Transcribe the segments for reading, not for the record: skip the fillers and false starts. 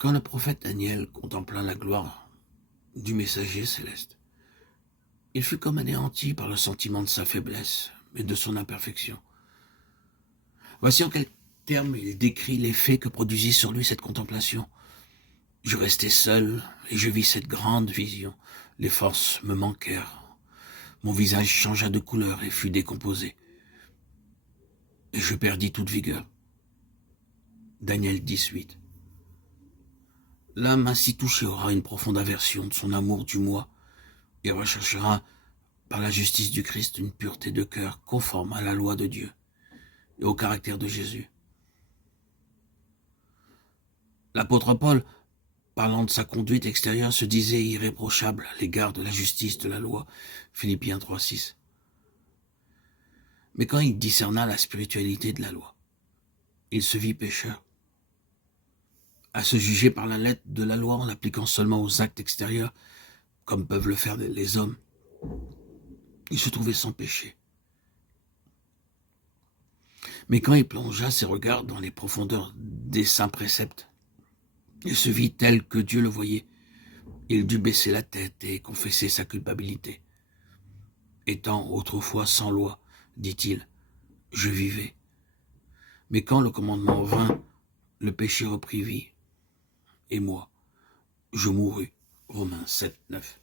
Quand le prophète Daniel contempla la gloire du messager céleste, il fut comme anéanti par le sentiment de sa faiblesse et de son imperfection. Voici en quels termes il décrit l'effet que produisit sur lui cette contemplation. Je restai seul et je vis cette grande vision. Les forces me manquèrent. Mon visage changea de couleur et fut décomposé. Et je perdis toute vigueur. Daniel 18. L'âme ainsi touchée aura une profonde aversion de son amour du moi et recherchera par la justice du Christ une pureté de cœur conforme à la loi de Dieu et au caractère de Jésus. L'apôtre Paul, parlant de sa conduite extérieure, se disait irréprochable à l'égard de la justice de la loi, Philippiens 3,6. Mais quand il discerna la spiritualité de la loi, il se vit pécheur. À se juger par la lettre de la loi en l'appliquant seulement aux actes extérieurs, comme peuvent le faire les hommes, il se trouvait sans péché. Mais quand il plongea ses regards dans les profondeurs des saints préceptes, il se vit tel que Dieu le voyait. Il dut baisser la tête et confesser sa culpabilité. Étant autrefois sans loi, dit-il, je vivais. Mais quand le commandement vint, le péché reprit vie. Et moi, je mourus. Romains 7, 9.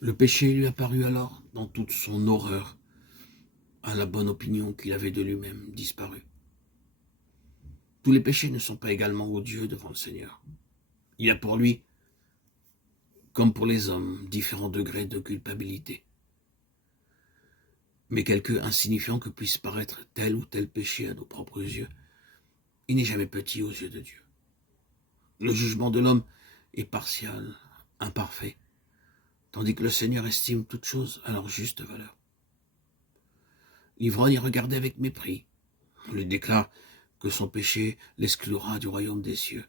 Le péché lui apparut alors dans toute son horreur, à la bonne opinion qu'il avait de lui-même disparu. Tous les péchés ne sont pas également odieux devant le Seigneur. Il y a pour lui, comme pour les hommes, différents degrés de culpabilité. Mais quelque insignifiant que puisse paraître tel ou tel péché à nos propres yeux, il n'est jamais petit aux yeux de Dieu. Le jugement de l'homme est partial, imparfait, tandis que le Seigneur estime toutes choses à leur juste valeur. L'ivrogne y regardait avec mépris. On lui déclare que son péché l'exclura du royaume des cieux.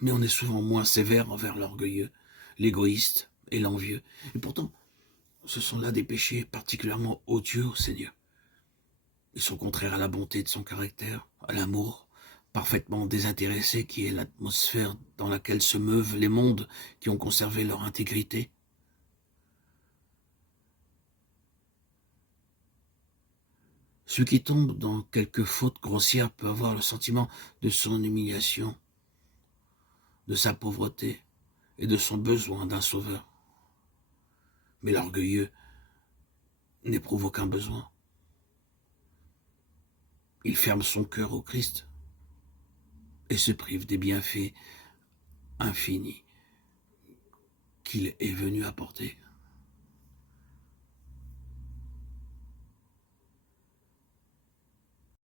Mais on est souvent moins sévère envers l'orgueilleux, l'égoïste et l'envieux. Et pourtant, ce sont là des péchés particulièrement odieux au Seigneur. Ils sont contraires à la bonté de son caractère, à l'amour parfaitement désintéressé qui est l'atmosphère dans laquelle se meuvent les mondes qui ont conservé leur intégrité. Celui qui tombe dans quelque faute grossière peut avoir le sentiment de son humiliation, de sa pauvreté et de son besoin d'un sauveur. Mais l'orgueilleux n'éprouve aucun besoin. Il ferme son cœur au Christ et se prive des bienfaits infinis qu'il est venu apporter.